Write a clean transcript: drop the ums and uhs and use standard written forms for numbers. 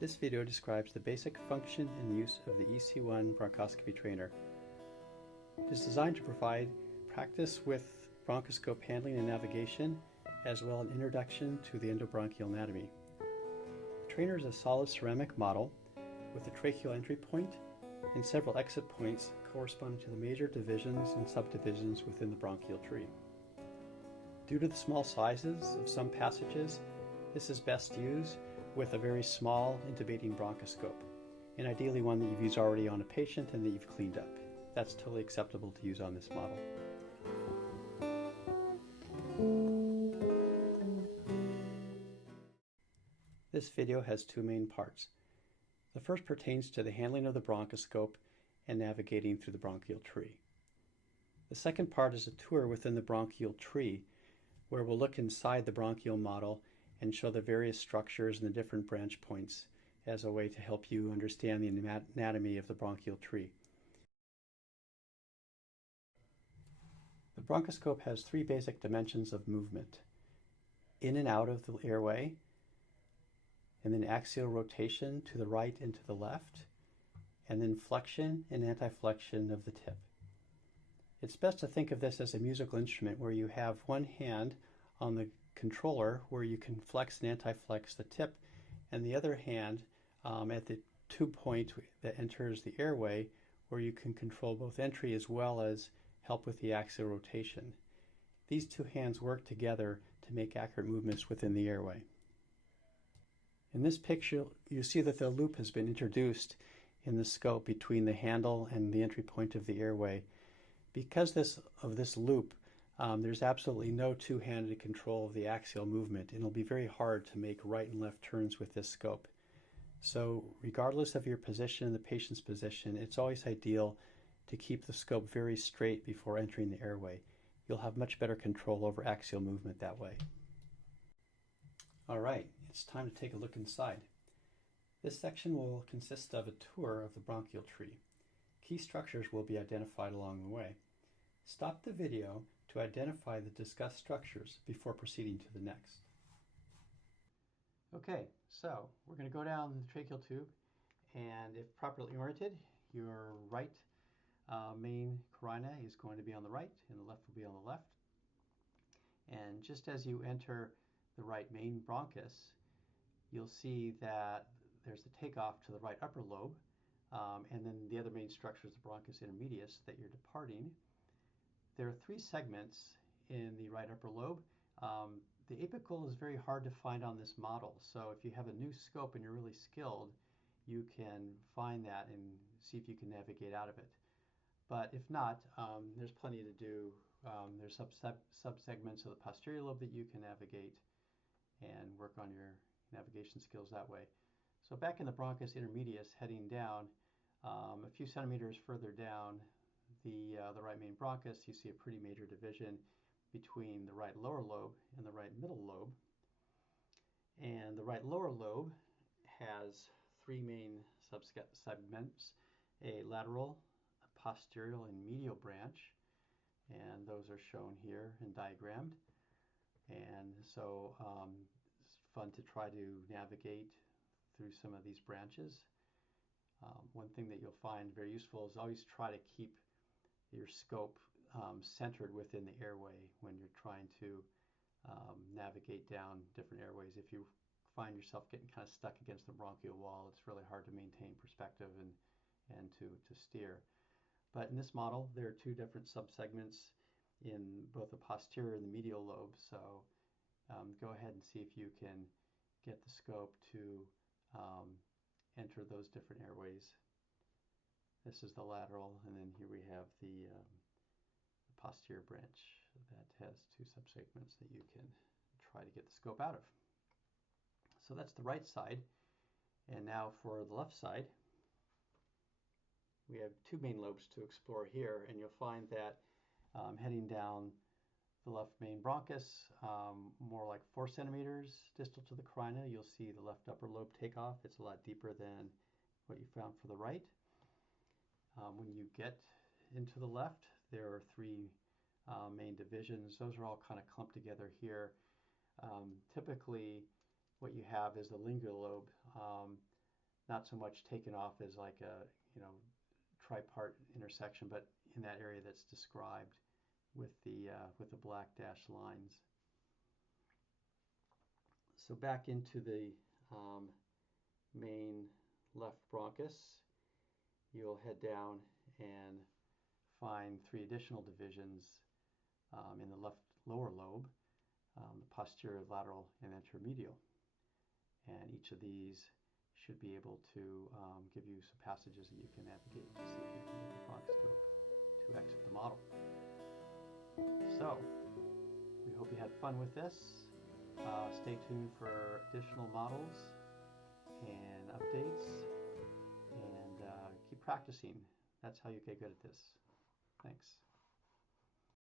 This video describes the basic function and use of the EC1 bronchoscopy trainer. It is designed to provide practice with bronchoscope handling and navigation, as well as an introduction to the endobronchial anatomy. The trainer is a solid ceramic model with a tracheal entry point and several exit points corresponding to the major divisions and subdivisions within the bronchial tree. Due to the small sizes of some passages, this is best used with a very small intubating bronchoscope, and ideally one that you've used already on a patient and that you've cleaned up. That's totally acceptable to use on this model. This video has two main parts. The first pertains to the handling of the bronchoscope and navigating through the bronchial tree. The second part is a tour within the bronchial tree, where we'll look inside the bronchial model and show the various structures and the different branch points as a way to help you understand the anatomy of the bronchial tree. The bronchoscope has three basic dimensions of movement: in and out of the airway, and then axial rotation to the right and to the left, and then flexion and anti-flexion of the tip. It's best to think of this as a musical instrument where you have one hand on the controller where you can flex and anti-flex the tip, and the other hand at the tube point that enters the airway where you can control both entry as well as help with the axial rotation. These two hands work together to make accurate movements within the airway. In this picture, you see that the loop has been introduced in the scope between the handle and the entry point of the airway. Because of this loop, there's absolutely no two-handed control of the axial movement, and it'll be very hard to make right and left turns with this scope. So regardless of your position and the patient's position, it's always ideal to keep the scope very straight before entering the airway. You'll have much better control over axial movement that way. All right, it's time to take a look inside. This section will consist of a tour of the bronchial tree. Key structures will be identified along the way. Stop the video to identify the discussed structures before proceeding to the next. Okay, so we're going to go down the tracheal tube, and if properly oriented, your right main carina is going to be on the right and the left will be on the left. And just as you enter the right main bronchus, you'll see that there's the takeoff to the right upper lobe, and then the other main structure is the bronchus intermedius that you're departing. There are three segments in the right upper lobe. The apical is very hard to find on this model, so if you have a new scope and you're really skilled, you can find that and see if you can navigate out of it. But if not, there's plenty to do. There's subsegments of the posterior lobe that you can navigate and work on your navigation skills that way. So back in the bronchus intermedius, heading down, a few centimeters further down the right main bronchus, you see a pretty major division between the right lower lobe and the right middle lobe. And the right lower lobe has three main subsegments: a lateral, a posterior, and medial branch. And those are shown here and diagrammed. And so it's fun to try to navigate through some of these branches. One thing that you'll find very useful is always try to keep your scope centered within the airway when you're trying to navigate down different airways. If you find yourself getting kind of stuck against the bronchial wall, it's really hard to maintain perspective and to steer. But in this model, there are two different subsegments in both the posterior and the medial lobe. So go ahead and see if you can get the scope to enter those different airways. This is the lateral, and then here we have the posterior branch that has two subsegments that you can try to get the scope out of. So that's the right side. And now for the left side, we have two main lobes to explore here, and you'll find that heading down the left main bronchus, more like 4 centimeters distal to the carina, you'll see the left upper lobe takeoff. It's a lot deeper than what you found for the right. When you get into the left, there are three main divisions. Those are all kind of clumped together here. Typically, what you have is the lingual lobe not so much taken off as like a, tripart intersection, but in that area that's described with the black dashed lines. So back into the main left bronchus, you'll head down and find 3 additional divisions in the left lower lobe, the posterior, lateral, and intermedial. And each of these should be able to give you some passages that you can navigate to see if you can get the bronchoscope to exit the model. So, we hope you had fun with this. Stay tuned for additional models and updates, and keep practicing. That's how you get good at this. Thanks.